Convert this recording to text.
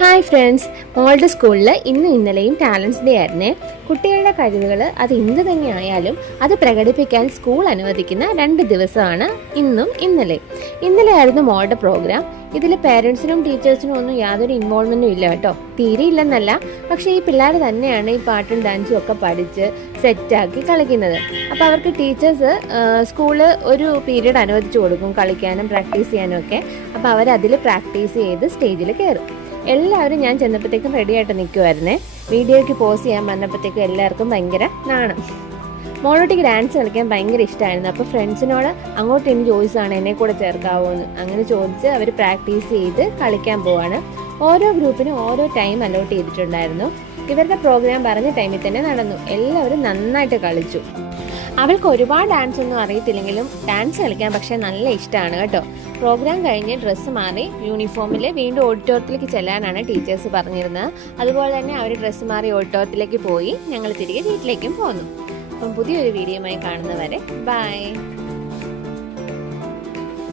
Hi friends, മോളുടെ സ്കൂളിൽ ഇന്നും ഇന്നലെയും ടാലൻസ് ഡേ ആയിരുന്നേ. കുട്ടികളുടെ കഴിവുകൾ അത് എന്ത് തന്നെ ആയാലും അത് പ്രകടിപ്പിക്കാൻ സ്കൂൾ അനുവദിക്കുന്ന 2 ദിവസമാണ് ഇന്നും ഇന്നലെ ആയിരുന്നു മോളുടെ പ്രോഗ്രാം. ഇതിൽ പേരൻസിനും ടീച്ചേഴ്സിനും ഒന്നും യാതൊരു ഇൻവോൾവ്മെൻറ്റും ഇല്ല കേട്ടോ, തീരെ ഇല്ലെന്നല്ല. പക്ഷേ ഈ പിള്ളേർ തന്നെയാണ് ഈ പാട്ടും ഡാൻസും ഒക്കെ പഠിച്ച് സെറ്റാക്കി കളിക്കുന്നത്. അപ്പോൾ അവർക്ക് ടീച്ചേഴ്സ് സ്കൂളിൽ ഒരു പീരീഡ് അനുവദിച്ചു കൊടുക്കും കളിക്കാനും പ്രാക്ടീസ് ചെയ്യാനും ഒക്കെ. അപ്പോൾ അവരതിൽ പ്രാക്ടീസ് ചെയ്ത് സ്റ്റേജിൽ കയറും. എല്ലാവരും ഞാൻ ചെന്നപ്പോഴത്തേക്കും റെഡി ആയിട്ട് നിൽക്കുമായിരുന്നേ. വീഡിയോയ്ക്ക് പോസ് ചെയ്യാൻ വന്നപ്പോഴത്തേക്കും എല്ലാവർക്കും ഭയങ്കര നാണം. മോളോട്ടിക്ക് ഡാൻസ് കളിക്കാൻ ഭയങ്കര ഇഷ്ടമായിരുന്നു. അപ്പോൾ ഫ്രണ്ട്സിനോട് അങ്ങോട്ട് ഇനി ചോദിച്ചാണ് എന്നെ കൂടെ ചേർക്കാവോ എന്ന്. അങ്ങനെ ചോദിച്ച് അവർ പ്രാക്ടീസ് ചെയ്ത് കളിക്കാൻ പോവാണ്. ഓരോ ഗ്രൂപ്പിനും ഓരോ ടൈം അലോട്ട് ചെയ്തിട്ടുണ്ടായിരുന്നു. ഇവരുടെ പ്രോഗ്രാം പറഞ്ഞ ടൈമിൽ തന്നെ നടന്നു. എല്ലാവരും നന്നായിട്ട് കളിച്ചു. അവൾക്ക് ഒരുപാട് ഡാൻസ് ഒന്നും അറിയത്തില്ലെങ്കിലും ഡാൻസ് കളിക്കാൻ പക്ഷേ നല്ല ഇഷ്ടമാണ് കേട്ടോ. പ്രോഗ്രാം കഴിഞ്ഞ് ഡ്രസ്സ് മാറി യൂണിഫോമിൽ വീണ്ടും ഓഡിറ്റോറിയത്തിലേക്ക് ചെല്ലാനാണ് ടീച്ചേഴ്സ് പറഞ്ഞിരുന്നത്. അതുപോലെ തന്നെ അവർ ഡ്രസ്സ് മാറി ഓഡിറ്റോറിയത്തിലേക്ക് പോയി. ഞങ്ങൾ തിരികെ വീട്ടിലേക്കും പോന്നു. അപ്പം പുതിയൊരു വീഡിയോയുമായി കാണുന്നവരെ ബൈ.